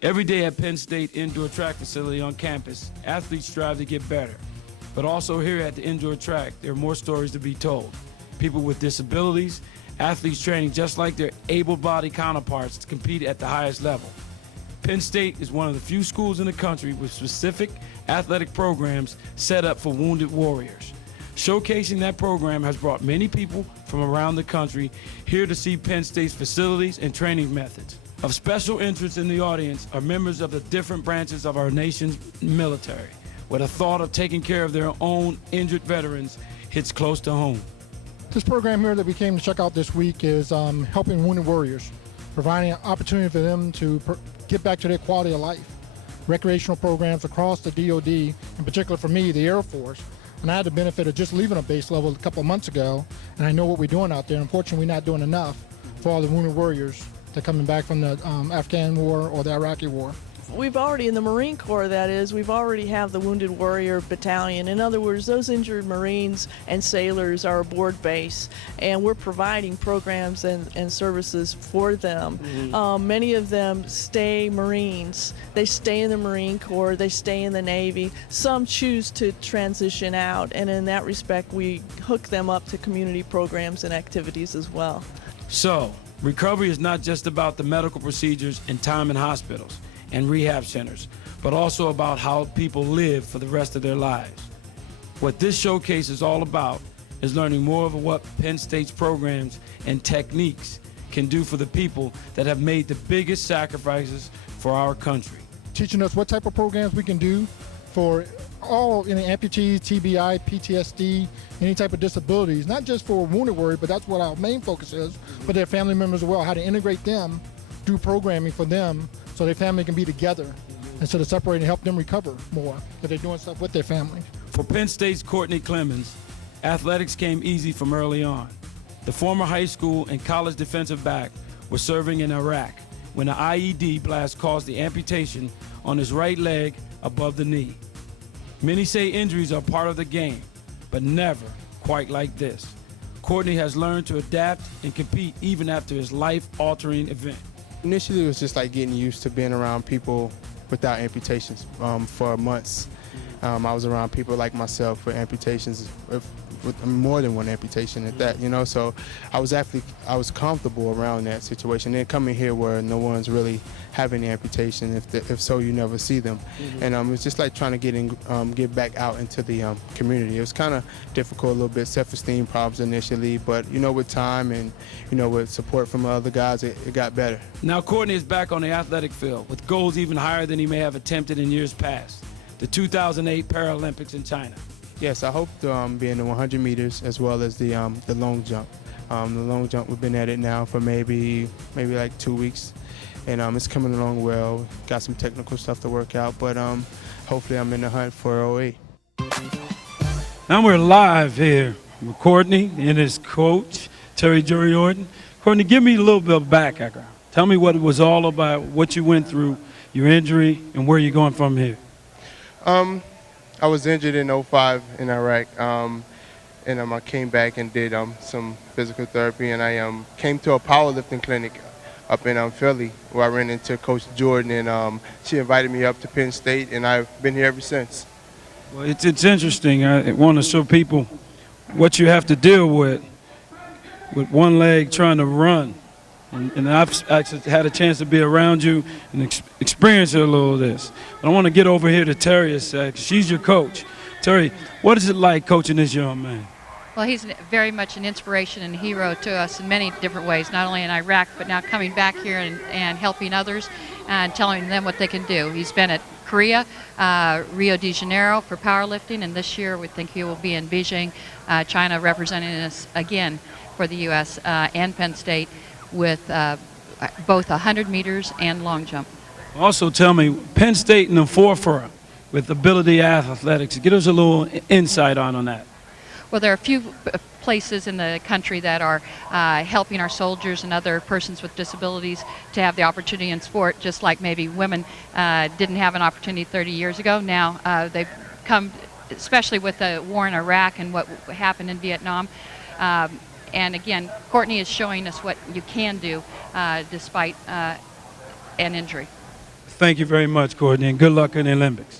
Every day at Penn State indoor track facility on campus, athletes strive to get better. But also here at the indoor track, there are more stories to be told. People with disabilities, athletes training just like their able-bodied counterparts to compete at the highest level. Penn State is one of the few schools in the country with specific athletic programs set up for wounded warriors. Showcasing that program has brought many people from around the country here to see Penn State's facilities and training methods. Of special interest in the audience are members of the different branches of our nation's military, where the thought of taking care of their own injured veterans hits close to home. This program here that we came to check out this week is helping wounded warriors, providing an opportunity for them to get back to their quality of life. Recreational programs across the DoD, in particular for me, the Air Force, and I had the benefit of just leaving a base level a couple of months ago, and I know what we're doing out there. Unfortunately, we're not doing enough for all the wounded warriors that are coming back from the Afghan war or the Iraqi war. We've already, in the Marine Corps that is, we've already have the Wounded Warrior Battalion. In other words, those injured Marines and sailors are aboard base, and we're providing programs and services for them. Many of them stay Marines. They stay in the Marine Corps, they stay in the Navy. Some choose to transition out, and in that respect, we hook them up to community programs and activities as well. So, recovery is not just about the medical procedures and time in hospitals and rehab centers, but also about how people live for the rest of their lives. What this showcase is all about is learning more of what Penn State's programs and techniques can do for the people that have made the biggest sacrifices for our country. Teaching us what type of programs we can do for all amputees, TBI, PTSD, any type of disabilities, not just for wounded warriors, but that's what our main focus is, but their family members as well, how to integrate them, do programming for them so their family can be together instead of separating, help them recover more if they're doing stuff with their family. For Penn State's Courtney Clemens, athletics came easy from early on. The former high school and college defensive back was serving in Iraq when an IED blast caused the amputation on his right leg above the knee. Many say injuries are part of the game, but never quite like this. Courtney has learned to adapt and compete even after his life-altering event. Initially, it was just like getting used to being around people without amputations for months. I was around people like myself with amputations, with more than one amputation at that, you know. So I was comfortable around that situation. Then coming here where no one's really having the amputation, if so, you never see them. And it's just like trying to get back out into the community. It was kind of difficult, a little bit self-esteem problems initially, but you know, with time and with support from other guys, it got better. Now Courtney is back on the athletic field with goals even higher than he may have attempted in years past. The 2008 Paralympics in China. Yes, I hope to be in the 100 meters as well as the long jump. The long jump, we've been at it now for maybe like 2 weeks, and it's coming along well. Got some technical stuff to work out, but hopefully I'm in the hunt for 08. Now we're live here with Courtney and his coach, Terry Jordan. Courtney, give me a little bit of background. Tell me what it was all about, what you went through, your injury, and where you're going from here. I was injured in 05 in Iraq, and I came back and did some physical therapy, and I came to a powerlifting clinic up in Philly where I ran into Coach Jordan, and she invited me up to Penn State, and I've been here ever since. Well, it's interesting. I want to show people what you have to deal with one leg trying to run. And I've actually had a chance to be around you and experience a little of this. But I want to get over here to Terry. She's your coach. Terry, what is it like coaching this young man? Well, he's very much an inspiration and hero to us in many different ways, not only in Iraq, but now coming back here and helping others and telling them what they can do. He's been at Korea, Rio de Janeiro for powerlifting, and this year we think he will be in Beijing, China, representing us again for the U.S. And Penn State with both 100 meters and long jump. Also tell me, Penn State in the forefront with ability athletics. Give us a little insight on that. Well, there are a few places in the country that are helping our soldiers and other persons with disabilities to have the opportunity in sport, just like maybe women didn't have an opportunity 30 years ago. Now they've come, especially with the war in Iraq and what happened in Vietnam. And again, Courtney is showing us what you can do despite an injury. Thank you very much, Courtney, and good luck in the Olympics.